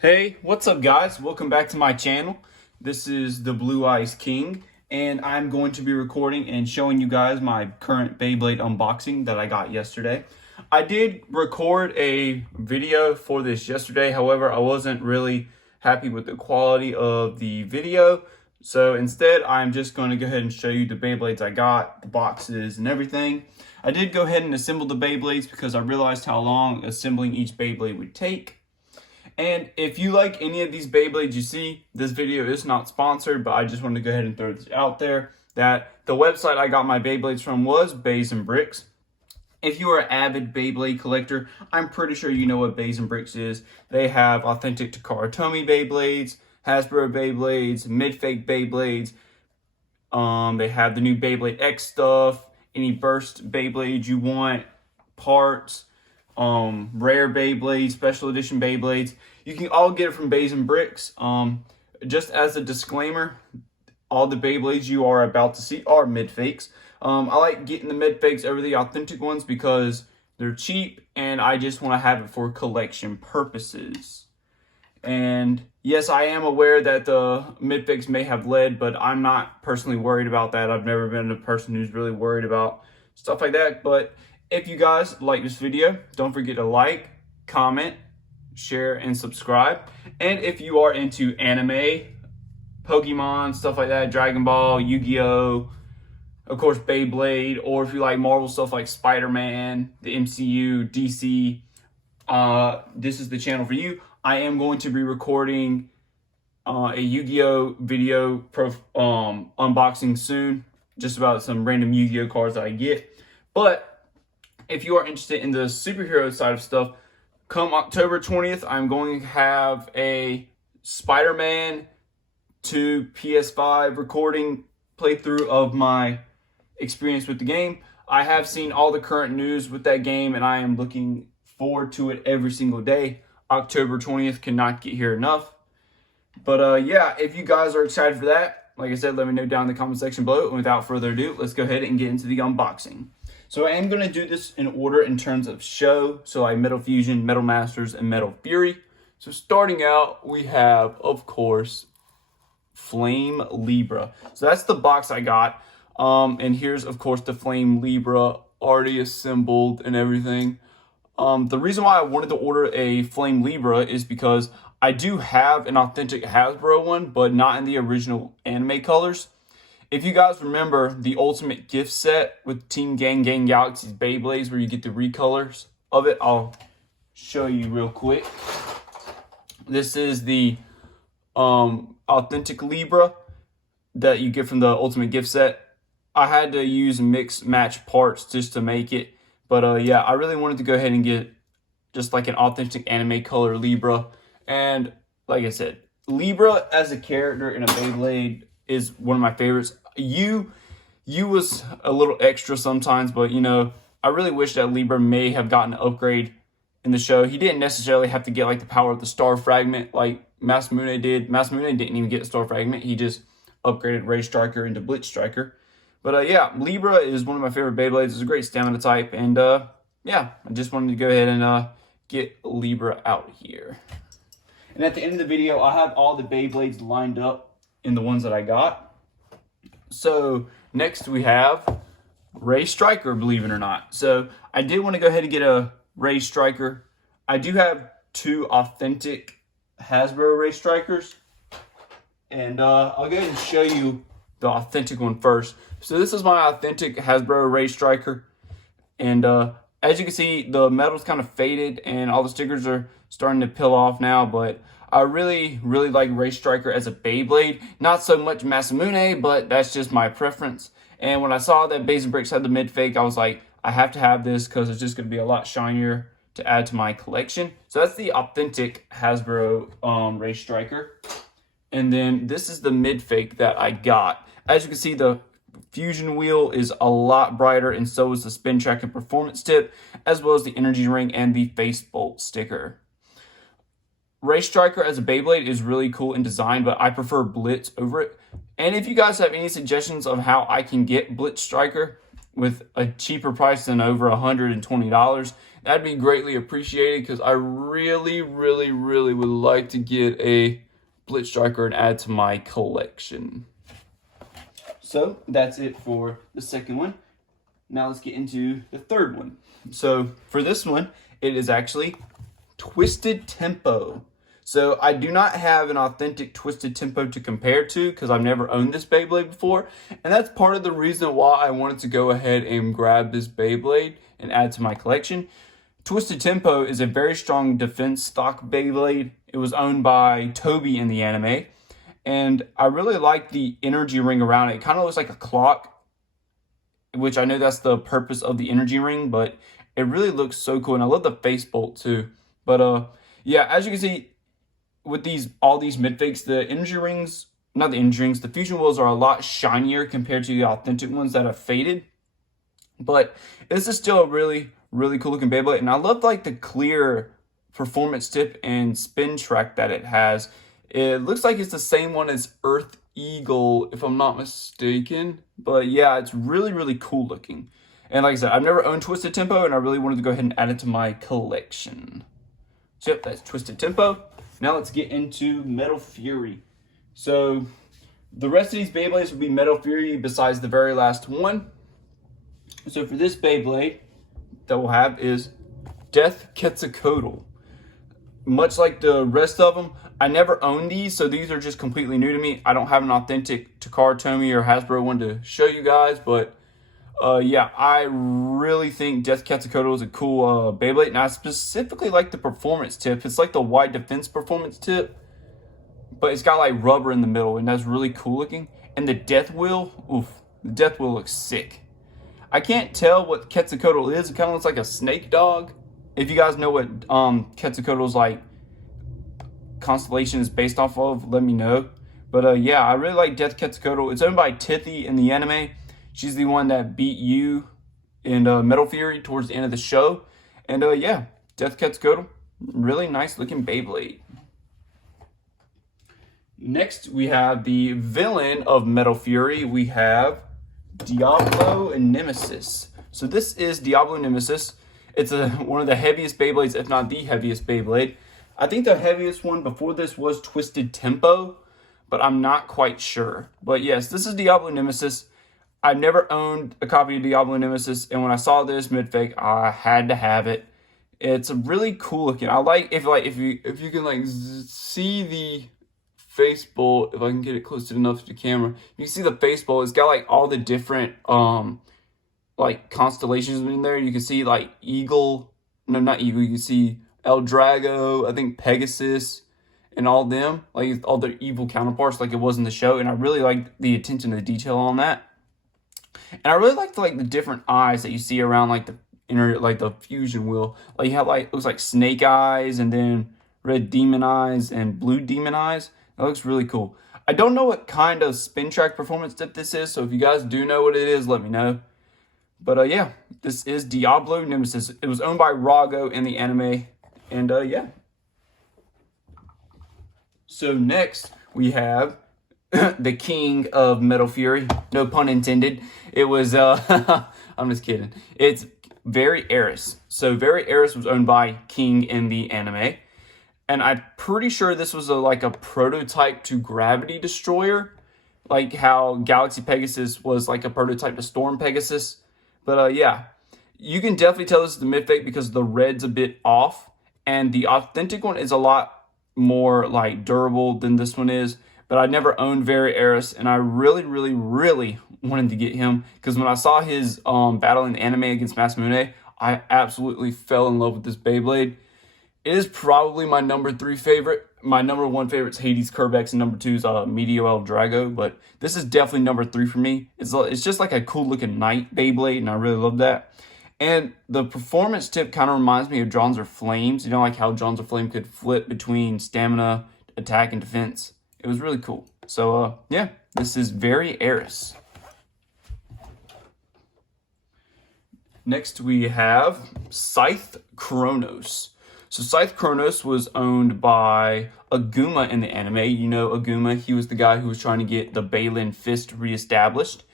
Hey, what's up guys? Welcome back to my channel. This is the Blue Eyes King, and I'm going to be recording and showing you guys my current Beyblade unboxing that I got yesterday. I did record a video for this yesterday, however, I wasn't really happy with the quality of the video. So instead, I'm just going to go ahead and show you the Beyblades I got, the boxes and everything. I did go ahead and assemble the Beyblades because I realized how long assembling each Beyblade would take. And if you like any of these Beyblades you see, this video is not sponsored, but I just wanted to go ahead and throw this out there that the website I got my Beyblades from was Bays and Bricks. If you are an avid Beyblade collector, I'm pretty sure you know what Bays and Bricks is. They have authentic Takara Tomy Beyblades, Hasbro Beyblades, mid-fake Beyblades. They have the new Beyblade X stuff, any burst Beyblades you want, parts, rare Beyblades, special edition Beyblades. You can all get it from Bays and Bricks. Just as a disclaimer, all the Beyblades you are about to see are mid-fakes. I like getting the mid-fakes over the authentic ones because they're cheap and I just want to have it for collection purposes. And yes, I am aware that the mid-fakes may have lead, but I'm not personally worried about that. I've never been a person who's really worried about stuff like that. But if you guys like this video, don't forget to like, comment, share, and subscribe. And if you are into anime, Pokemon, stuff like that, Dragon Ball, Yu-Gi-Oh!, of course Beyblade, or if you like Marvel stuff like Spider-Man, the MCU, DC, this is the channel for you. I am going to be recording a Yu-Gi-Oh! Video unboxing soon, just about some random Yu-Gi-Oh! Cards that I get. But if you are interested in the superhero side of stuff, come October 20th, I'm going to have a Spider-Man to PS5 recording playthrough of my experience with the game. I have seen all the current news with that game, and I am looking forward to it every single day. October 20th cannot get here enough. But yeah, if you guys are excited for that, like I said, let me know down in the comment section below. And without further ado, let's go ahead and get into the unboxing. So I am going to do this in order in terms of show. So like Metal Fusion, Metal Masters, and Metal Fury. So starting out, we have, of course, Flame Libra. So that's the box I got. And here's, of course, the Flame Libra already assembled and everything. The reason why I wanted to order a Flame Libra is because I do have an authentic Hasbro one, but not in the original anime colors. If you guys remember the Ultimate Gift Set with Team Gang Galaxy's Beyblades where you get the recolors of it, I'll show you real quick. This is the authentic Libra that you get from the Ultimate Gift Set. I had to use mix match parts just to make it. But yeah, I really wanted to go ahead and get just like an authentic anime color Libra. And like I said, Libra as a character in a Beyblade is one of my favorites. You was a little extra sometimes, but you know, I really wish that Libra may have gotten an upgrade in the show. He didn't necessarily have to get like the power of the star fragment like Masamune did. Masamune didn't even get a star fragment. He just upgraded Ray Striker into Blitz Striker. But yeah, Libra is one of my favorite Beyblades. It's a great stamina type. And yeah, I just wanted to go ahead and get Libra out here. And at the end of the video, I have all the Beyblades lined up in the ones that I got. So next we have Ray Striker, believe it or not. So I did want to go ahead and get a Ray Striker. I do have two authentic Hasbro Ray Strikers. And I'll go ahead and show you the authentic one first. So this is my authentic Hasbro Ray Striker. And as you can see, the metal's kind of faded and all the stickers are starting to peel off now. But I really like Ray Striker as a Beyblade. Not so much Masamune, but that's just my preference. And when I saw that Bays and Bricks had the mid-fake, I was like, I have to have this because it's just going to be a lot shinier to add to my collection. So that's the authentic Hasbro Ray Striker. And then this is the mid-fake that I got. As you can see, the fusion wheel is a lot brighter, and so is the spin track and performance tip, as well as the energy ring and the face bolt sticker. Ray Striker as a Beyblade is really cool in design, but I prefer Blitz over it. And if you guys have any suggestions of how I can get Blitz Striker, with a cheaper price than over $120, that'd be greatly appreciated because I really would like to get a Blitz Striker and add to my collection. So that's it for the second one. Now let's get into the third one. So for this one, it is actually Twisted Tempo. So I do not have an authentic Twisted Tempo to compare to because I've never owned this Beyblade before. And that's part of the reason why I wanted to go ahead and grab this Beyblade and add to my collection. Twisted Tempo is a very strong defense stock Beyblade. It was owned by Toby in the anime. And I really like the energy ring around it. It kind of looks like a clock, which I know that's the purpose of the energy ring, but it really looks so cool. And I love the face bolt too. But yeah, as you can see, with all these midfigs, the energy rings, not the energy rings, the fusion wheels are a lot shinier compared to the authentic ones that have faded. But this is still a really cool looking Beyblade, and I love like the clear performance tip and spin track that it has. It looks like it's the same one as Earth Eagle, if I'm not mistaken. But yeah, it's really cool looking. And like I said, I've never owned Twisted Tempo, and I really wanted to go ahead and add it to my collection. So yep, that's Twisted Tempo. Now let's get into Metal Fury. So the rest of these Beyblades will be Metal Fury besides the very last one. So for this Beyblade that we'll have is Death Quetzalcoatl. Much like the rest of them, I never owned these, so these are just completely new to me. I don't have an authentic Takara Tomy or Hasbro one to show you guys, but yeah, I really think Death Quetzalcoatl is a cool Beyblade, and I specifically like the performance tip. It's like the wide defense performance tip, but it's got like rubber in the middle, and that's really cool looking. And the death wheel, oof, the death wheel looks sick. I can't tell what Quetzalcoatl is. It kind of looks like a snake dog. If you guys know what Quetzalcoatl's like constellation is based off of, let me know. But yeah, I really like Death Quetzalcoatl. It's owned by Tithy in the anime. She's the one that beat you in Metal Fury towards the end of the show. And yeah, Death Quetzalcoatl, really nice looking Beyblade. Next, we have the villain of Metal Fury. We have Diablo and Nemesis. So this is Diablo Nemesis. It's one of the heaviest Beyblades, if not the heaviest Beyblade. I think the heaviest one before this was Twisted Tempo, but I'm not quite sure. But yes, this is Diablo Nemesis. I've never owned a copy of Diablo Nemesis, and when I saw this midfig, I had to have it. It's really cool looking. I like if you can like see the face bolt. If I can get it close enough to the camera, you can see the face bolt. It's got like all the different like constellations in there. You can see like Eagle, no, not Eagle. You can see El Drago, I think Pegasus, and all them, like all their evil counterparts, like it was in the show. And I really like the attention to detail on that. And I really like the different eyes that you see around like the inner, like the fusion wheel. Like you have like, it looks like snake eyes, and then red demon eyes and blue demon eyes. It looks really cool. I don't know what kind of spin track performance tip this is, so if you guys do know what it is, let me know. But yeah, this is Diablo Nemesis. It was owned by Rago in the anime, and yeah. So next we have the king of Metal Fury. No pun intended. It was, I'm just kidding. It's Very Eris. So Very Eris was owned by King in the anime. And I'm pretty sure this was like a prototype to Gravity Destroyer. Like how Galaxy Pegasus was like a prototype to Storm Pegasus. But yeah, you can definitely tell this is the midfake because the red's a bit off. And the authentic one is a lot more like durable than this one is. But I never owned Very Eris, and I really wanted to get him because when I saw his battle in the anime against Masamune, I absolutely fell in love with this Beyblade. It is probably my number 3 favorite. My number 1 favorite is Hades Kerbex, and number 2 is Meteor El Drago. But this is definitely number 3 for me. It's just like a cool looking knight Beyblade, and I really love that. And the performance tip kind of reminds me of Jonzer Flames. You know, like how Jonzer Flame could flip between stamina, attack, and defense. It was really cool. So, yeah, this is Very Eris. Next, we have Scythe Kronos. So, Scythe Kronos was owned by Aguma in the anime. You know Aguma, he was the guy who was trying to get the Balin Fist reestablished.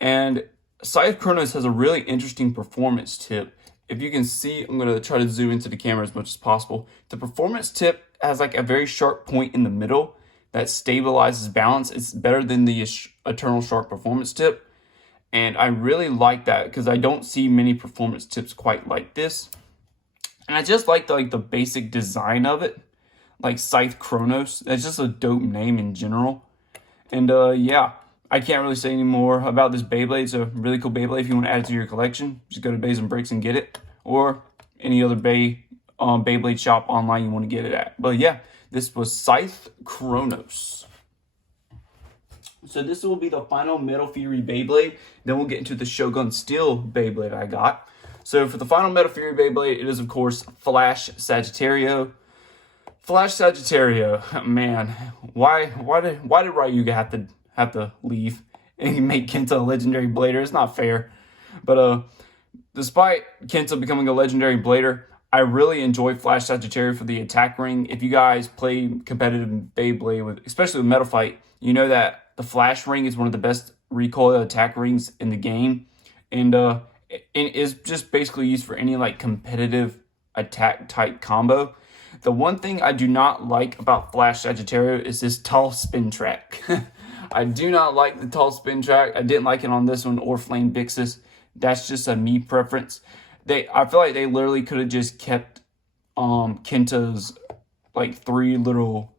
And Scythe Chronos has a really interesting performance tip. If you can see, I'm going to try to zoom into the camera as much as possible. The performance tip has like a very sharp point in the middle that stabilizes balance. It's better than the Eternal Shark performance tip. And I really like that because I don't see many performance tips quite like this. And I just like the basic design of it. Like Scythe Chronos. That's just a dope name in general. And yeah, I can't really say any more about this Beyblade. It's a really cool Beyblade. If you want to add it to your collection, just go to Bays and Bricks and get it. Or any other Beyblade shop online you want to get it at. But yeah, this was Scythe Chronos. So this will be the final Metal Fury Beyblade. Then we'll get into the Shogun Steel Beyblade I got. So for the final Metal Fury Beyblade, it is of course Flash Sagittario. Flash Sagittario, man, why did Ryuga have to leave and make Kenta a legendary blader? It's not fair. But despite Kenta becoming a legendary blader, I really enjoy Flash Sagittario for the attack ring. If you guys play competitive Beyblade, especially with Metal Fight, you know that the Flash ring is one of the best recoil attack rings in the game. And it is just basically used for any like competitive attack type combo. The one thing I do not like about Flash Sagittario is this tall spin track. I do not like the tall spin track. I didn't like it on this one or Flame Vixus. That's just a me preference. I feel like they literally could have just kept Kenta's like 3 little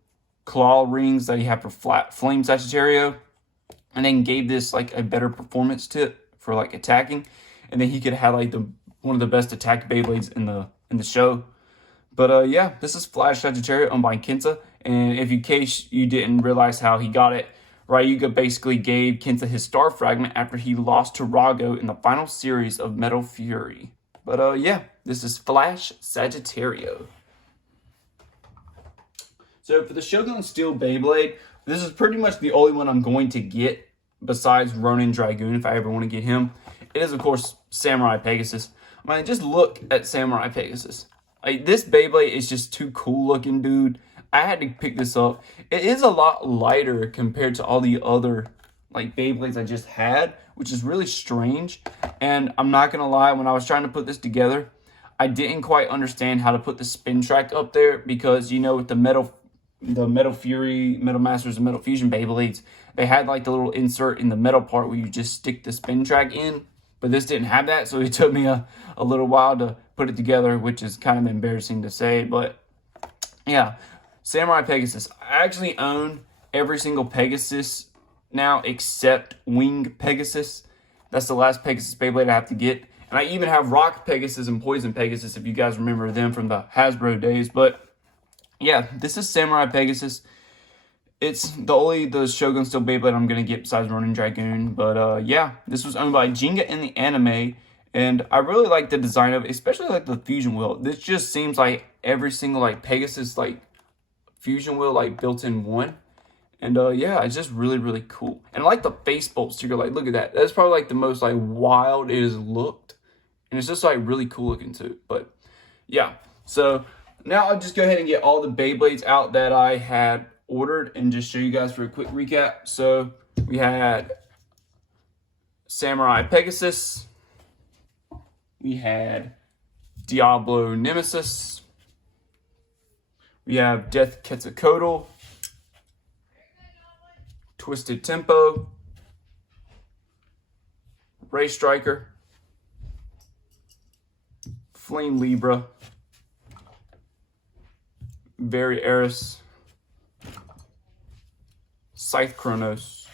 claw rings that he had for Flame Sagittario, and then gave this like a better performance tip for like attacking, and then he could have like one of the best attack Beyblades in the show. But yeah, this is Flash Sagittario owned by Kenta, and in case you didn't realize how he got it, Ryuga basically gave Kenta his star fragment after he lost to Rago in the final series of Metal Fury. But yeah, this is Flash Sagittario. So for the Shogun Steel Beyblade, this is pretty much the only one I'm going to get besides Ronin Dragoon if I ever want to get him. It is, of course, Samurai Pegasus. I mean, just look at Samurai Pegasus. Like, this Beyblade is just too cool looking, dude. I had to pick this up. It is a lot lighter compared to all the other like Beyblades I just had, which is really strange. And I'm not gonna lie, when I was trying to put this together, I didn't quite understand how to put the spin track up there because, you know, with the Metal Fury, Metal Masters, and Metal Fusion Beyblades, they had like the little insert in the metal part where you just stick the spin track in, but this didn't have that, so it took me a little while to put it together, which is kind of embarrassing to say. But yeah, Samurai Pegasus. I actually own every single Pegasus now except Wing Pegasus. That's the last Pegasus Beyblade I have to get. And I even have Rock Pegasus and Poison Pegasus, if you guys remember them from the Hasbro days. But yeah, this is Samurai Pegasus. It's the Shogun Steel Beyblade I'm going to get besides Ronin Dragoon. But yeah, this was owned by Jinga in the anime. And I really like the design of it, especially like the fusion wheel. This just seems like every single like Pegasus like fusion wheel like built in one. And yeah, it's just really, really cool. And I like the face bolts too. Like, look at that. That's probably like the most like wild it has looked. And it's just like really cool looking too. But yeah, so now I'll just go ahead and get all the Beyblades out that I had ordered and just show you guys for a quick recap. So we had Samurai Pegasus. We had Diablo Nemesis. We have Death Quetzalcoatl. Twisted Tempo. Ray Striker. Flame Libra. Very Eris. Scythe Chronos.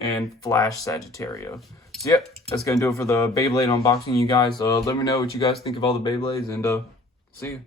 And Flash Sagittario. So yep, that's going to do it for the Beyblade unboxing, you guys. Let me know what you guys think of all the Beyblades, and see you.